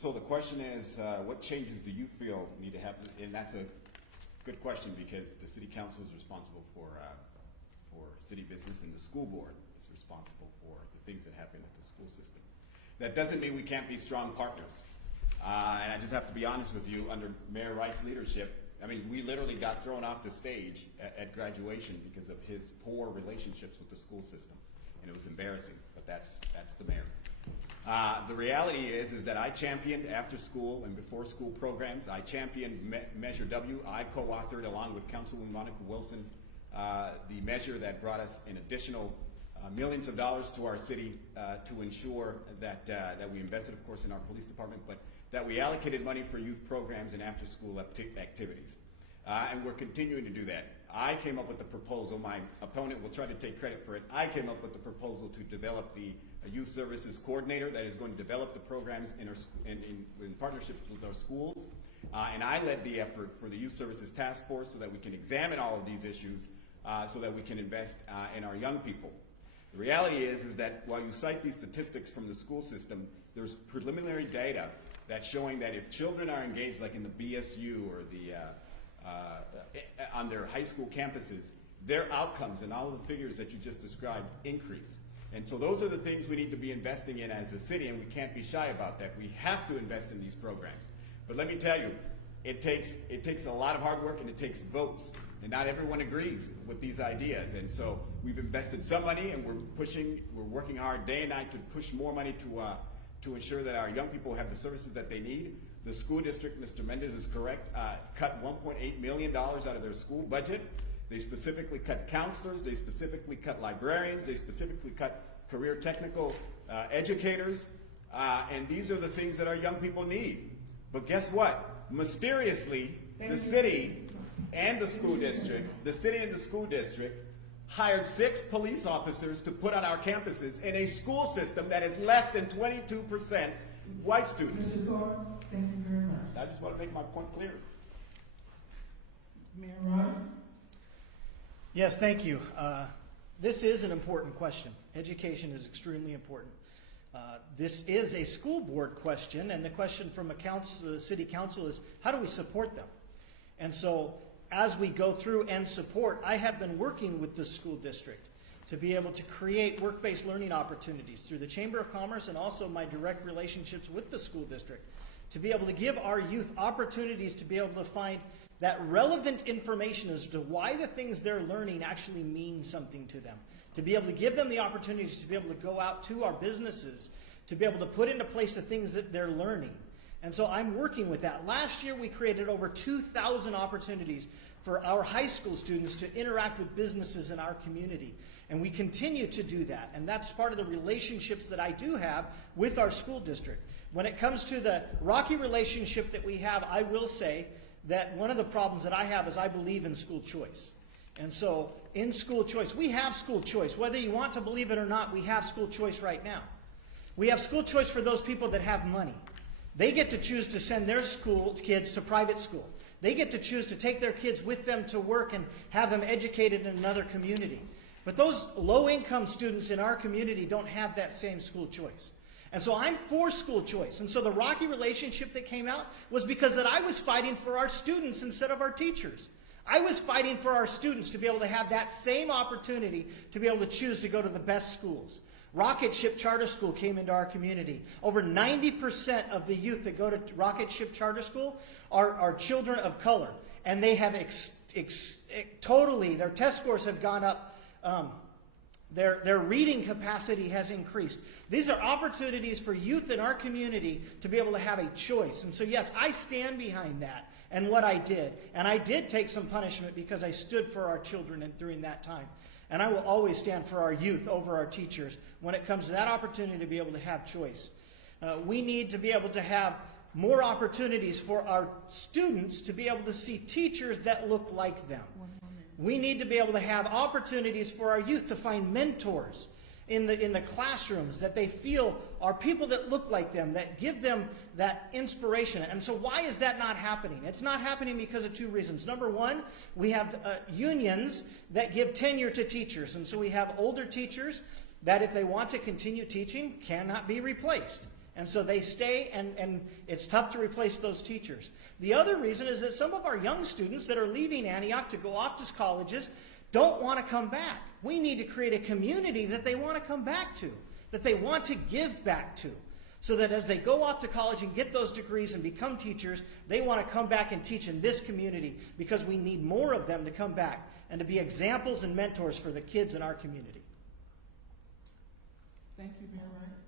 So the question is, what changes do you feel need to happen? And that's a good question, because the city council is responsible for city business, and the school board is responsible for the things that happen at the school system. That doesn't mean we can't be strong partners. And I just have to be honest with you, under Mayor Wright's leadership, I mean, we literally got thrown off the stage at graduation because of his poor relationships with the school system. And it was embarrassing, but that's the mayor. The reality is that I championed after school and before school programs. I championed Measure W. I co-authored, along with Councilwoman Monica Wilson, the measure that brought us an additional millions of dollars to our city to ensure that we invested, of course, in our police department, but that we allocated money for youth programs and after-school activities. And we're continuing to do that. I came up with the proposal. My opponent will try to take credit for it. I came up with the proposal to develop the youth services coordinator that is going to develop the programs in partnership with our schools. And I led the effort for the youth services task force so that we can examine all of these issues so that we can invest in our young people. The reality is that while you cite these statistics from the school system, there's preliminary data that's showing that if children are engaged, like in the BSU or on their high school campuses, their outcomes and all of the figures that you just described increase. And so those are the things we need to be investing in as a city, and we can't be shy about that. We have to invest in these programs. But let me tell you, it takes a lot of hard work, and it takes votes. And not everyone agrees with these ideas. And so we've invested some money, and we're working hard day and night to push more money to ensure that our young people have the services that they need. The school district, Mr. Mendez is correct, cut $1.8 million out of their school budget. They specifically cut counselors, they specifically cut librarians, they specifically cut career technical educators, and these are the things that our young people need. But guess what? Mysteriously, the city and the school district, hired 6 police officers to put on our campuses in a school system that is less than 22% white students. Mr. Thorpe, thank you very much. I just want to make my point clear. Mayor Wright? Yes, thank you. This is an important question. Education is extremely important. This is a school board question, and the question from the city council is, how do we support them? And so, as we go through and support, I have been working with the school district to be able to create work-based learning opportunities through the Chamber of Commerce and also my direct relationships with the school district, to be able to give our youth opportunities to be able to find that relevant information as to why the things they're learning actually mean something to them, to be able to give them the opportunities to be able to go out to our businesses, to be able to put into place the things that they're learning. And so I'm working with that. Last year we created over 2,000 opportunities for our high school students to interact with businesses in our community. And we continue to do that. And that's part of the relationships that I do have with our school district. When it comes to the rocky relationship that we have, I will say that one of the problems that I have is I believe in school choice. And so in school choice, we have school choice. Whether you want to believe it or not, we have school choice right now. We have school choice for those people that have money. They get to choose to send their kids to private school. They get to choose to take their kids with them to work and have them educated in another community. But those low-income students in our community don't have that same school choice. And so I'm for school choice. And so the rocky relationship that came out was because that I was fighting for our students instead of our teachers. I was fighting for our students to be able to have that same opportunity to be able to choose to go to the best schools. Rocket Ship Charter School came into our community. Over 90% of the youth that go to Rocket Ship Charter School are children of color. And they have totally, their test scores have gone up. Their reading capacity has increased. These are opportunities for youth in our community to be able to have a choice. And so yes, I stand behind that and what I did. And I did take some punishment because I stood for our children during that time. And I will always stand for our youth over our teachers when it comes to that opportunity to be able to have choice. We need to be able to have more opportunities for our students to be able to see teachers that look like them. We need to be able to have opportunities for our youth to find mentors in the classrooms that they feel are people that look like them, that give them that inspiration. And so why is that not happening? It's not happening because of 2 reasons. Number one, we have unions that give tenure to teachers. And so we have older teachers that if they want to continue teaching cannot be replaced. And so they stay, and it's tough to replace those teachers. The other reason is that some of our young students that are leaving Antioch to go off to colleges don't want to come back. We need to create a community that they want to come back to, that they want to give back to, so that as they go off to college and get those degrees and become teachers, they want to come back and teach in this community, because we need more of them to come back and to be examples and mentors for the kids in our community. Thank you, Mayor Wright.